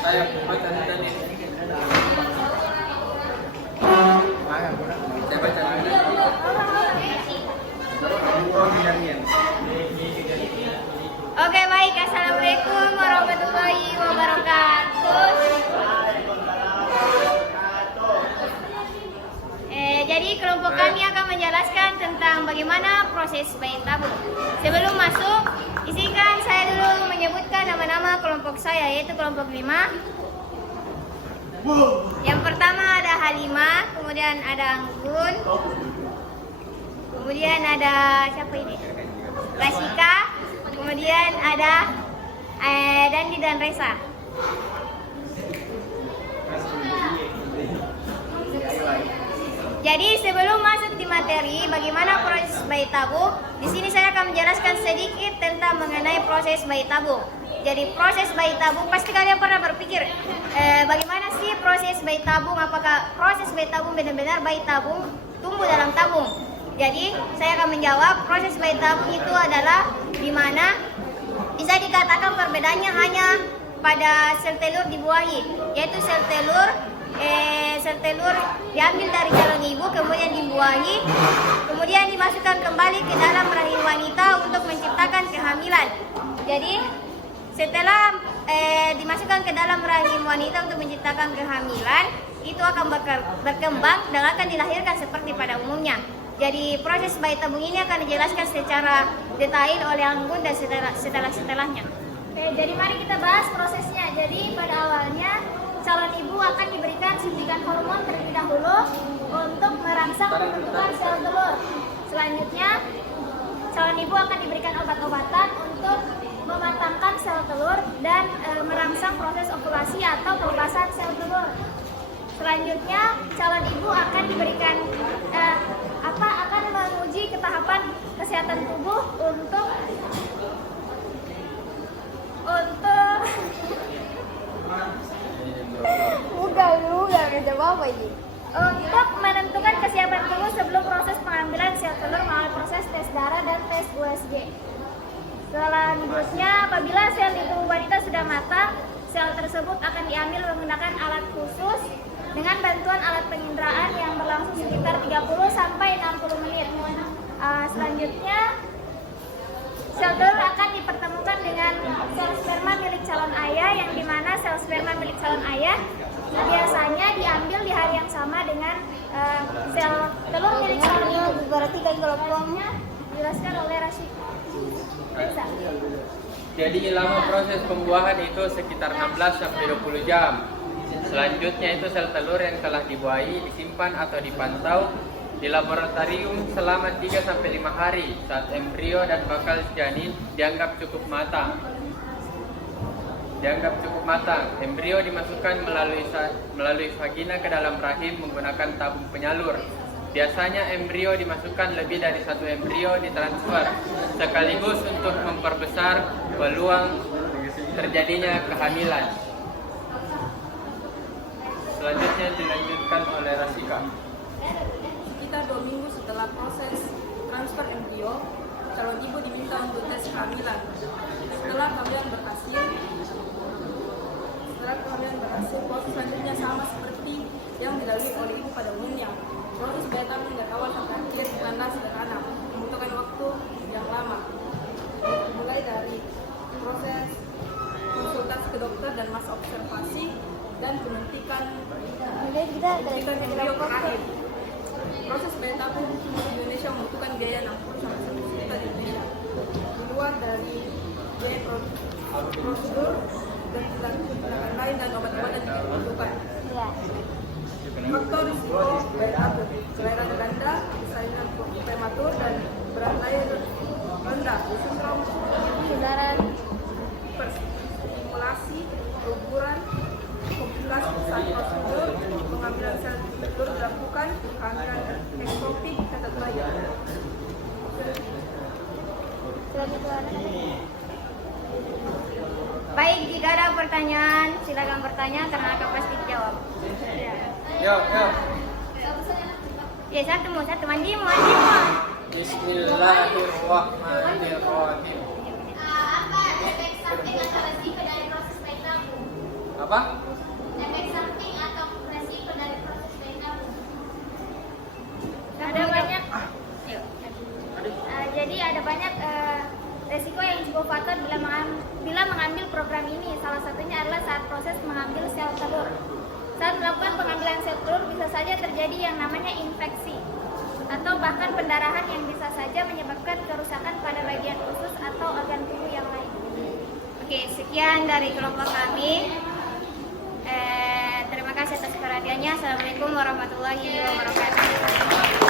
Saya baca tadi. Saya baca tadi. Oke, baik. Assalamualaikum warahmatullahi wabarakatuh. Jadi kelompok kami akan menjelaskan tentang bagaimana proses bayi tabung. Sebelum masuk, izinkan saya dulu menyebutkan nama-nama kelompok saya, yaitu kelompok 5. Yang pertama ada Halimah, kemudian ada Anggun, kemudian ada siapa ini? Rasika, kemudian ada Dandi dan Resa. Jadi sebelum masuk di materi bagaimana proses bayi tabung, di sini saya akan menjelaskan sedikit tentang mengenai proses bayi tabung. Jadi proses bayi tabung, pasti kalian pernah berpikir bagaimana sih proses bayi tabung? Apakah proses bayi tabung benar-benar bayi tabung tumbuh dalam tabung? Jadi saya akan menjawab proses bayi tabung itu adalah di mana bisa dikatakan perbedaannya hanya pada sel telur dibuahi, yaitu sel telur diambil dari jalan ibu, kemudian dibuahi, kemudian dimasukkan kembali ke dalam rahim wanita untuk menciptakan kehamilan. Jadi setelah dimasukkan ke dalam rahim wanita untuk menciptakan kehamilan, itu akan berkembang dan akan dilahirkan seperti pada umumnya. Jadi proses bayi tabung ini akan dijelaskan secara detail oleh Anggun dan setelahnya. Oke, jadi mari kita bahas prosesnya. Jadi pada awalnya calon ibu akan diberikan suntikan hormon terlebih dahulu untuk merangsang pembentukan sel telur. Selanjutnya, calon ibu akan diberikan obat-obatan untuk mematangkan sel telur dan merangsang proses ovulasi atau pelepasan sel telur. Selanjutnya, calon ibu akan diberikan akan menguji ketahapan kesehatan tubuh untuk untuk menentukan kesiapan tubuh sebelum proses pengambilan sel telur melalui proses tes darah dan tes USG. Selanjutnya, apabila sel di tubuh wanita sudah matang, sel tersebut akan diambil menggunakan alat khusus dengan bantuan alat penginderaan yang berlangsung sekitar 30 sampai 60 menit. Selanjutnya, sel telur akan dipertemukan dengan sel sperma milik calon ayah, yang dimana sel sperma milik calon ayah biasanya diambil di hari yang sama dengan sel telur milik calon ibu. Berarti kan kalau peluangnya dijelaskan oleh Reza. Jadi lama proses pembuahan itu sekitar 16 sampai 20 jam. Selanjutnya itu sel telur yang telah dibuahi disimpan atau dipantau di laboratorium selama 3 sampai 5 hari. Saat embrio dan bakal janin dianggap cukup matang. Embrio dimasukkan melalui vagina ke dalam rahim menggunakan tabung penyalur. Biasanya embrio dimasukkan lebih dari satu embrio ditransfer sekaligus untuk memperbesar peluang terjadinya kehamilan. Selanjutnya dilanjutkan oleh Rasika. Sekitar 2 minggu setelah proses transfer embrio, calon ibu diminta untuk tes kehamilan. Setelah kehamilan berhasil, proses selanjutnya sama seperti yang dilalui oleh ibu pada umumnya. Proses bayi tabung dari awal sampai akhir bukanlah sederhana, membutuhkan waktu yang lama. Mulai dari proses konsultasi ke dokter dan masa observasi dan penyuntikan embrio terakhir. Proses bayi tabung di Indonesia membutuhkan biaya 60 sampai 100 juta di Indonesia. Di luar dari biaya prosedur dan tindakan lain dan obat-obatan yang dibutuhkan. Faktor risiko bayi tabung: kelahiran ganda, salinan prematur, dan berat lahir rendah, sindrom kendaraan, stimulasi, keguguran, komplikasi saat prosedur pengambilan sel telur dilakukan, kehamilan ektopik, catat bayi. Baik, jika ada pertanyaan, silakan bertanya karena akan pasti dijawab. Yo. Ya, satu mandi. Bismillahirrahmanirrahim. Apa yang eksakta dari proses bayi tabung? Apa? Efek samping atau resiko dari proses DNA. Jadi ada banyak resiko yang cukup fatal bila mengambil program ini. Salah satunya adalah saat proses mengambil sel telur. Saat melakukan pengambilan sel telur bisa saja terjadi yang namanya infeksi atau bahkan pendarahan yang bisa saja menyebabkan kerusakan pada bagian usus atau organ tubuh yang lain. Oke, sekian dari kelompok kami. Terima kasih atas perhatiannya. Assalamualaikum warahmatullahi wabarakatuh.